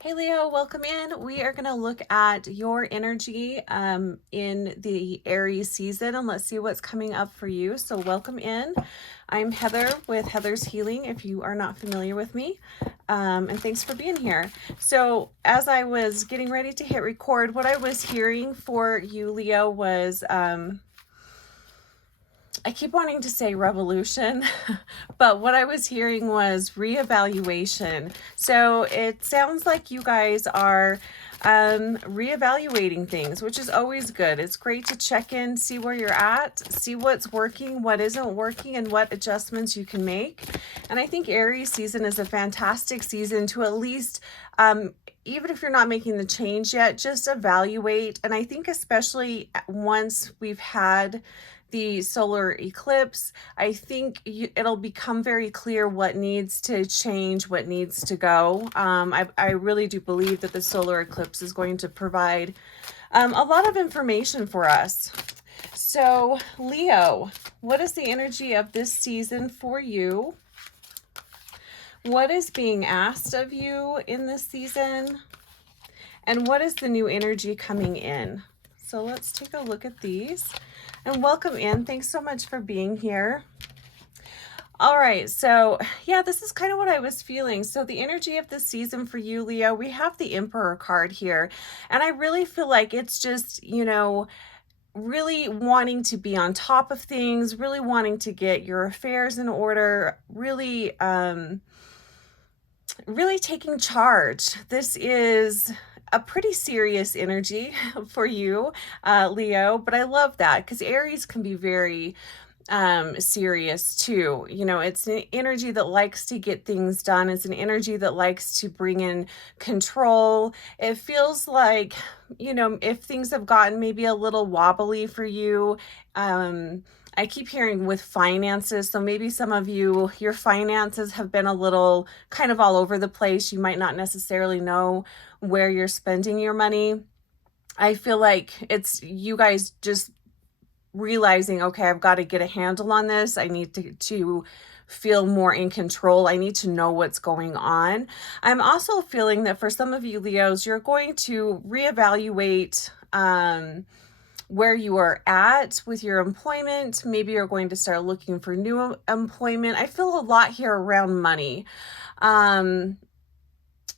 Hey Leo, welcome in. We are going to look at your energy in the Aries season and let's see what's coming up for you. So welcome in. I'm Heather with Heather's Healing if you are not familiar with me. And thanks for being here. So as I was getting ready to hit record, what I was hearing for you, Leo, was I keep wanting to say revolution, but what I was hearing was reevaluation. So it sounds like you guys are reevaluating things, which is always good. It's great to check in, see where you're at, see what's working, what isn't working, and what adjustments you can make. And I think Aries season is a fantastic season to at least even if you're not making the change yet, just evaluate. And I think especially once we've had the solar eclipse, I think it'll become very clear what needs to change, what needs to go. I really do believe that the solar eclipse is going to provide a lot of information for us. So, Leo, what is the energy of this season for you? What is being asked of you in this season? And what is the new energy coming in? So let's take a look at these. And welcome in. Thanks so much for being here. All right, so yeah, this is kind of what I was feeling. So the energy of the season for you, Leo, we have the Emperor card here. And I really feel like it's just, really wanting to be on top of things, really wanting to get your affairs in order, really taking charge. This is a pretty serious energy for you, Leo, but I love that because Aries can be very serious too. It's an energy that likes to get things done. It's an energy that likes to bring in control. It feels like, if things have gotten maybe a little wobbly for you, I keep hearing with finances. So maybe some of you, your finances have been a little kind of all over the place. You might not necessarily know where you're spending your money. I feel like it's you guys just realizing, okay, I've got to get a handle on this. I need to feel more in control. I need to know what's going on. I'm also feeling that for some of you Leos, you're going to reevaluate where you are at with your employment. Maybe you're going to start looking for new employment. I feel a lot here around money.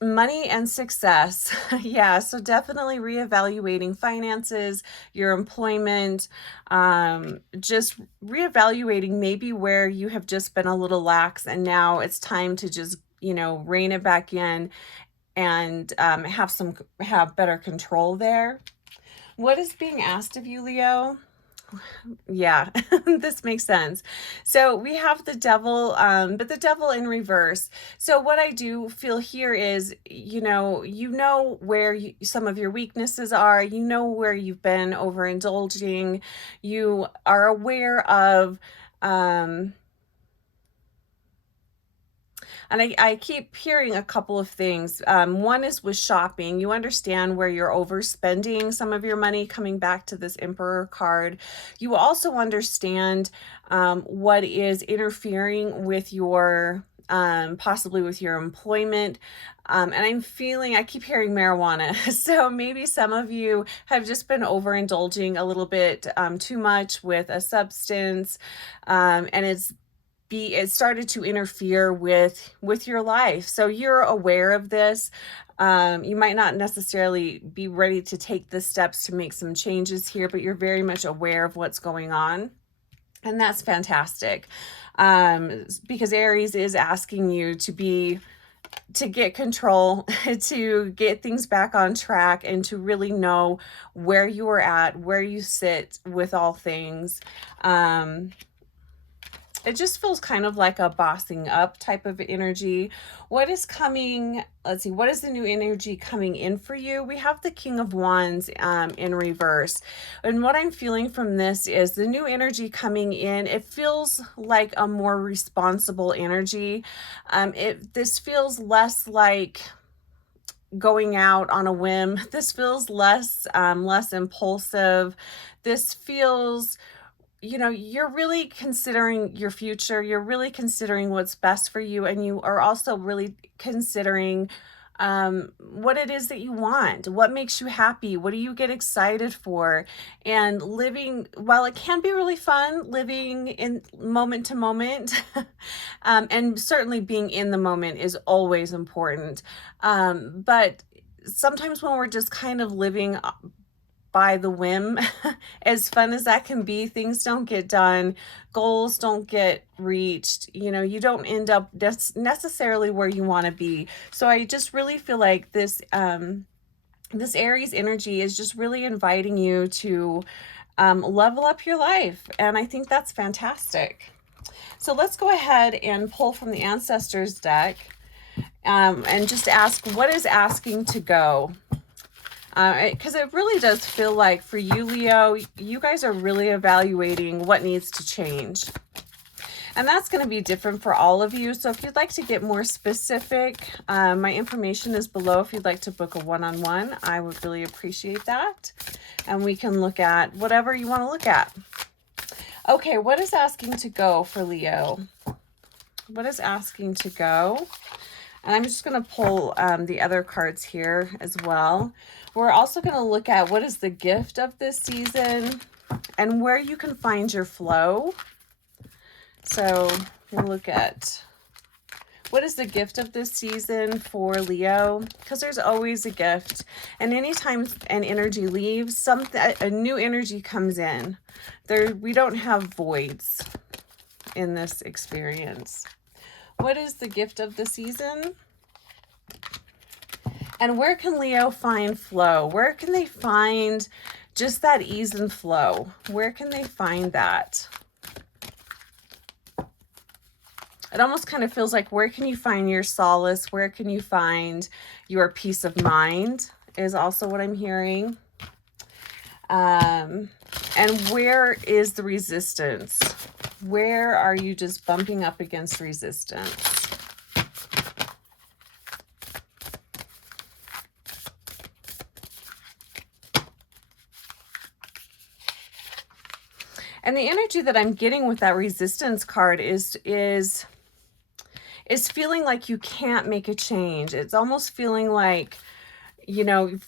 Money and success. Yeah, so definitely reevaluating finances, your employment, just reevaluating maybe where you have just been a little lax and now it's time to just, rein it back in and have better control there. What is being asked of you, Leo? Yeah, this makes sense. So we have the devil, but the devil in reverse. So what I do feel here is, where some of your weaknesses are, where you've been overindulging, you are aware of, and I keep hearing a couple of things. One is with shopping. You understand where you're overspending some of your money, coming back to this Emperor card. You also understand what is interfering with your, possibly with your employment. And I keep hearing marijuana. So maybe some of you have just been overindulging a little bit too much with a substance. And it started to interfere with your life. So you're aware of this. You might not necessarily be ready to take the steps to make some changes here, but you're very much aware of what's going on. And that's fantastic. Because Aries is asking you to get control, to get things back on track, and to really know where you are at, where you sit with all things. It just feels kind of like a bossing up type of energy. What is coming? Let's see. What is the new energy coming in for you? We have the King of Wands in reverse. And what I'm feeling from this is the new energy coming in. It feels like a more responsible energy. This feels less like going out on a whim. This feels less impulsive. This feels, you're really considering your future. You're really considering what's best for you. And you are also really considering what it is that you want, what makes you happy, what do you get excited for, and living, while it can be really fun, living in moment to moment, and certainly being in the moment is always important. But sometimes when we're just kind of living by the whim, as fun as that can be, things don't get done, goals don't get reached, you don't end up necessarily where you want to be. So I just really feel like this Aries energy is just really inviting you to level up your life, and I think that's fantastic. So let's go ahead and pull from the Ancestors deck, and just ask, what is asking to go? Because it really does feel like for you, Leo, you guys are really evaluating what needs to change. And that's going to be different for all of you. So if you'd like to get more specific, my information is below. If you'd like to book a one-on-one, I would really appreciate that. And we can look at whatever you want to look at. Okay, what is asking to go for Leo? What is asking to go? And I'm just going to pull the other cards here as well. We're also going to look at what is the gift of this season and where you can find your flow. So we'll look at what is the gift of this season for Leo, because there's always a gift. And anytime an energy leaves, a new energy comes in. We don't have voids in this experience. What is the gift of the season? And where can Leo find flow? Where can they find just that ease and flow? Where can they find that? It almost kind of feels like, where can you find your solace? Where can you find your peace of mind is also what I'm hearing. And where is the resistance? Where are you just bumping up against resistance? And the energy that I'm getting with that resistance card is feeling like you can't make a change. It's almost feeling like, feeling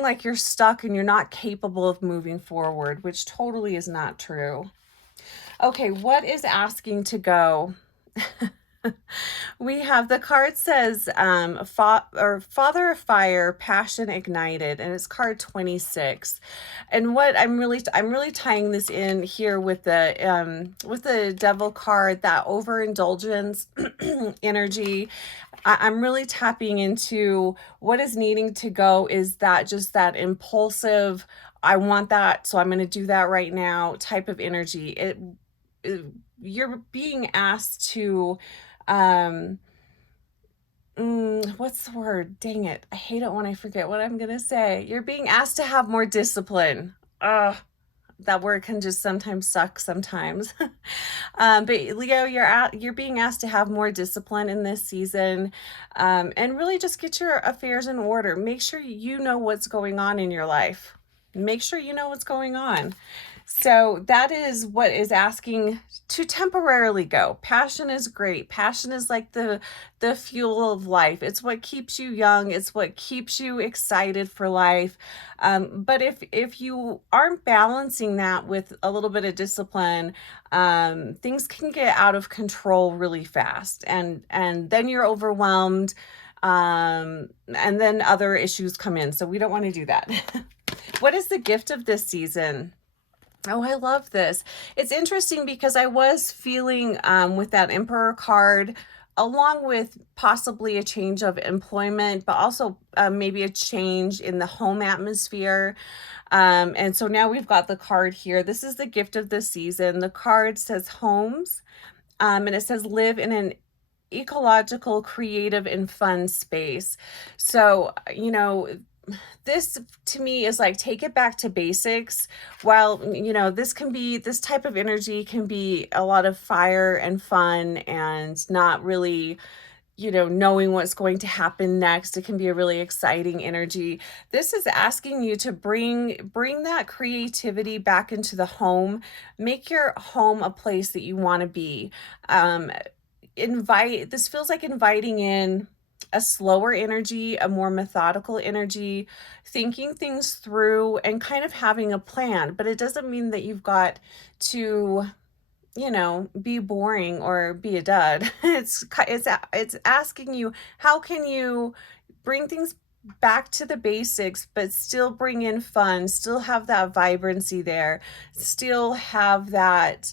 like you're stuck and you're not capable of moving forward, which totally is not true. Okay, what is asking to go? We have, the card says Father of Fire, Passion Ignited, and it's card 26. And what I'm really tying this in here with the Devil card, that overindulgence energy. I'm really tapping into what is needing to go is that just that impulsive, I want that, so I'm going to do that right now type of energy. You're being asked to what's the word? Dang it. I hate it when I forget what I'm going to say. You're being asked to have more discipline. That word can just sometimes suck sometimes. But Leo, you're being asked to have more discipline in this season, and really just get your affairs in order. Make sure you know what's going on in your life. Make sure you know what's going on. So that is what is asking to temporarily go. Passion is great. Passion is like the fuel of life. It's what keeps you young. It's what keeps you excited for life. But if you aren't balancing that with a little bit of discipline, things can get out of control really fast, and then you're overwhelmed, and then other issues come in. So we don't want to do that. What is the gift of this season? Oh, I love this. It's interesting because I was feeling with that Emperor card, along with possibly a change of employment, but also maybe a change in the home atmosphere. And so now we've got the card here. This is the gift of the season. The card says homes, and it says live in an ecological, creative, and fun space. So, this to me is like, take it back to basics. While this type of energy can be a lot of fire and fun and not really knowing what's going to happen next. It can be a really exciting energy. This is asking you to bring that creativity back into the home. Make your home a place that you want to be. This feels like inviting in a slower energy, a more methodical energy, thinking things through and kind of having a plan. But it doesn't mean that you've got to, be boring or be a dud. It's asking you, how can you bring things back to the basics, but still bring in fun, still have that vibrancy there, still have that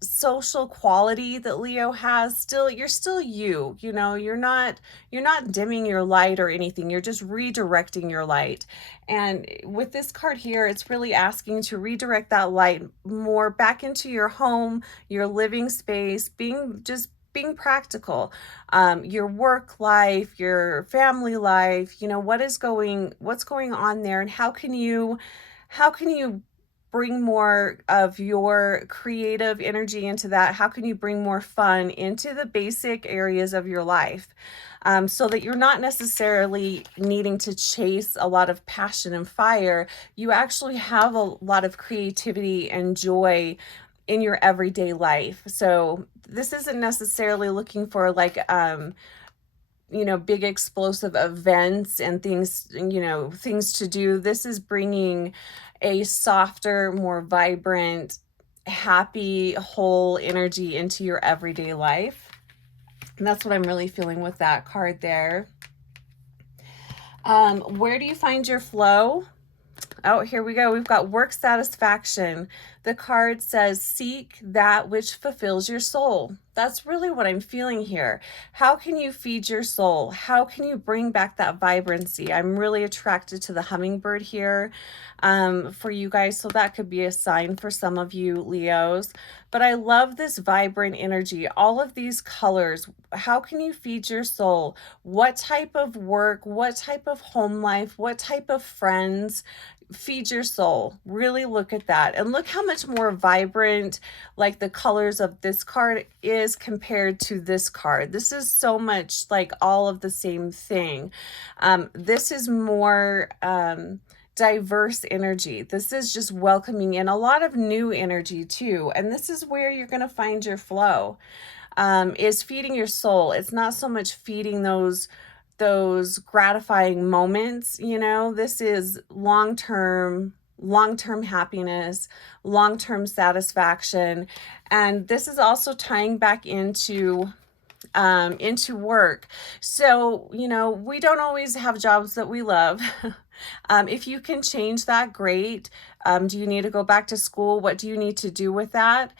social quality that Leo has. Still, you're still you're not dimming your light or anything. You're just redirecting your light. And with this card here, it's really asking to redirect that light more back into your home, your living space, being practical, your work life, your family life, what's going on there, and how can you bring more of your creative energy into that? How can you bring more fun into the basic areas of your life, so that you're not necessarily needing to chase a lot of passion and fire? You actually have a lot of creativity and joy in your everyday life. So this isn't necessarily looking for like big explosive events and things to do. This is bringing a softer, more vibrant, happy, whole energy into your everyday life. And that's what I'm really feeling with that card there. Where do you find your flow? Oh, here we go. We've got work satisfaction. The card says, seek that which fulfills your soul. That's really what I'm feeling here. How can you feed your soul? How can you bring back that vibrancy? I'm really attracted to the hummingbird here, for you guys. So that could be a sign for some of you Leos. But I love this vibrant energy, all of these colors. How can you feed your soul? What type of work, what type of home life, what type of friends feed your soul? Really look at that, and look how much more vibrant like the colors of this card is compared to this card. This is so much like all of the same thing. This is more diverse energy. This is just welcoming in a lot of new energy too, and this is where you're going to find your flow, is feeding your soul. It's not so much feeding those gratifying moments. This is long-term happiness, long-term satisfaction. And this is also tying back into work. So, we don't always have jobs that we love. If you can change that, great. Do you need to go back to school? What do you need to do with that?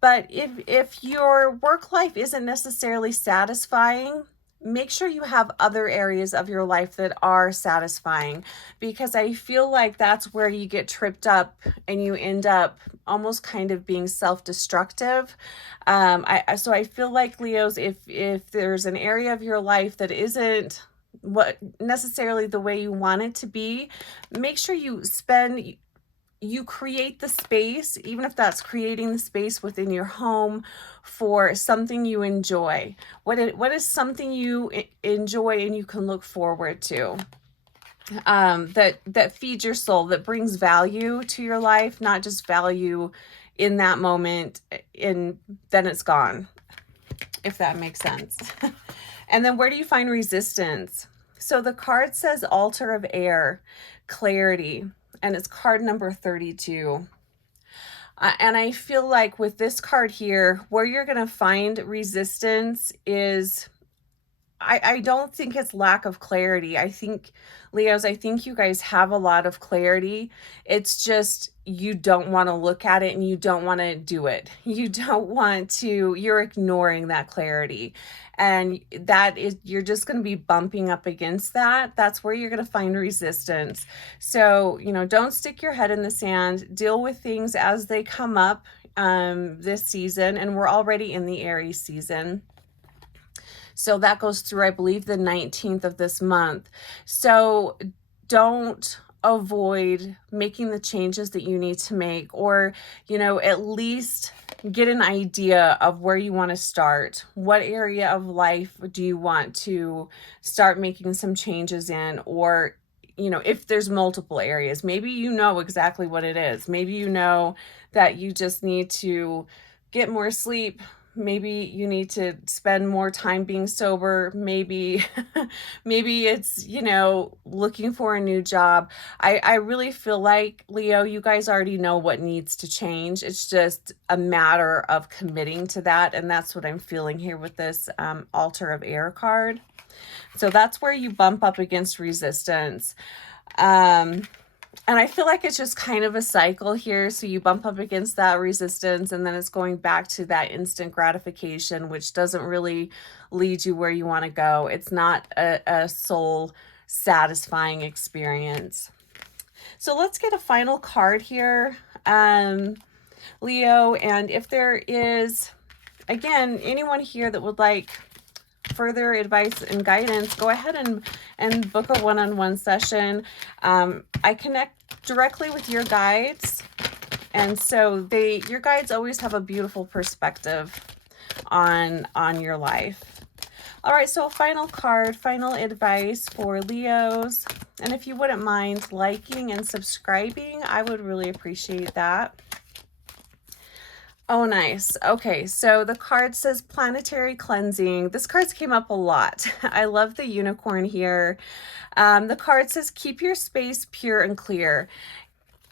But if your work life isn't necessarily satisfying, make sure you have other areas of your life that are satisfying, because I feel like that's where you get tripped up and you end up almost kind of being self-destructive. So I feel like Leos, if there's an area of your life that isn't what necessarily the way you want it to be, make sure you create the space, even if that's creating the space within your home for something you enjoy. What is something you enjoy and you can look forward to, that feeds your soul, that brings value to your life, not just value in that moment and then it's gone, if that makes sense. And then where do you find resistance? So the card says altar of air, clarity, and it's card number 32. And I feel like with this card here, where you're going to find resistance is, I don't think it's lack of clarity. I think, Leos, you guys have a lot of clarity. It's just you don't want to look at it and you don't want to do it. You're ignoring that clarity. And you're just going to be bumping up against that. That's where you're going to find resistance. So, don't stick your head in the sand. Deal with things as they come up this season. And we're already in the Aries season. So that goes through, I believe, the 19th of this month. So don't avoid making the changes that you need to make, or, at least get an idea of where you want to start. What area of life do you want to start making some changes in? Or, if there's multiple areas, maybe exactly what it is. Maybe that you just need to get more sleep, Maybe you need to spend more time being sober. Maybe, maybe it's, you know, looking for a new job. I really feel like, Leo, you guys already know what needs to change. It's just a matter of committing to that. And that's what I'm feeling here with this Altar of Air card. So that's where you bump up against resistance. And I feel like it's just kind of a cycle here. So you bump up against that resistance, and then it's going back to that instant gratification, which doesn't really lead you where you want to go. It's not a soul satisfying experience. So let's get a final card here, Leo. And if there is, again, anyone here that would like further advice and guidance, go ahead and book a one-on-one session. I connect directly with your guides, and so your guides always have a beautiful perspective on your life. All right, so a final card, final advice for Leos. And if you wouldn't mind liking and subscribing, I would really appreciate that. Oh, nice. Okay, so the card says planetary cleansing. This card came up a lot. I love the unicorn here. The card says keep your space pure and clear.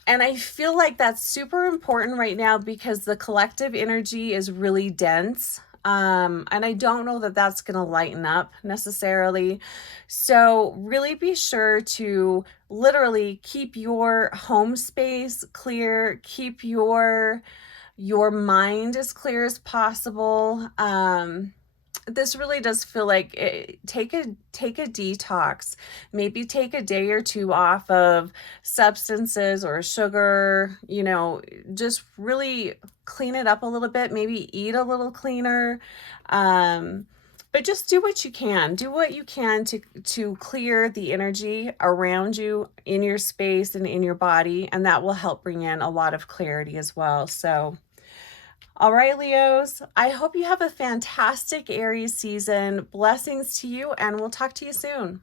And I feel like that's super important right now because the collective energy is really dense. And I don't know that that's going to lighten up necessarily. So really be sure to literally keep your home space clear, keep your mind as clear as possible. This really does feel like take a detox. Maybe take a day or two off of substances or sugar, you know, just really clean it up a little bit, maybe eat a little cleaner. But just do what you can. Do what you can to clear the energy around you in your space and in your body, and that will help bring in a lot of clarity as well. So all right, Leos, I hope you have a fantastic Aries season. Blessings to you, and we'll talk to you soon.